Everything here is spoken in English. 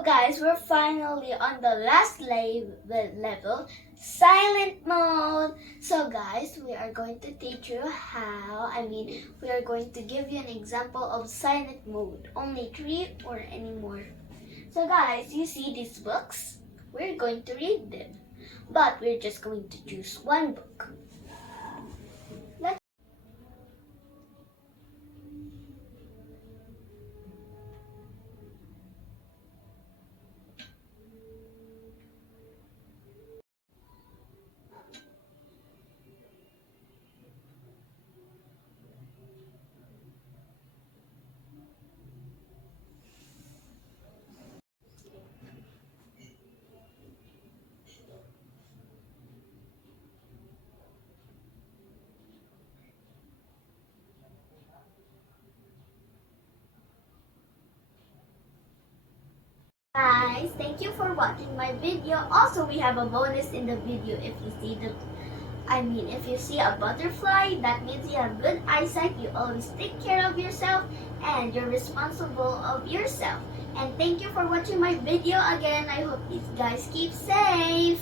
So guys, we're finally on the last level, silent mode. So guys, we are going to teach you we are going to give you an example of silent mode. Only 3 or any more. So guys, you see these books? We're going to read them. But we're just going to choose one book. Guys, thank you for watching my video. Also, we have a bonus in the video. If you see if you see a butterfly, that means you have good eyesight. You always take care of yourself and you're responsible of yourself. And thank you for watching my video again. I hope you guys keep safe.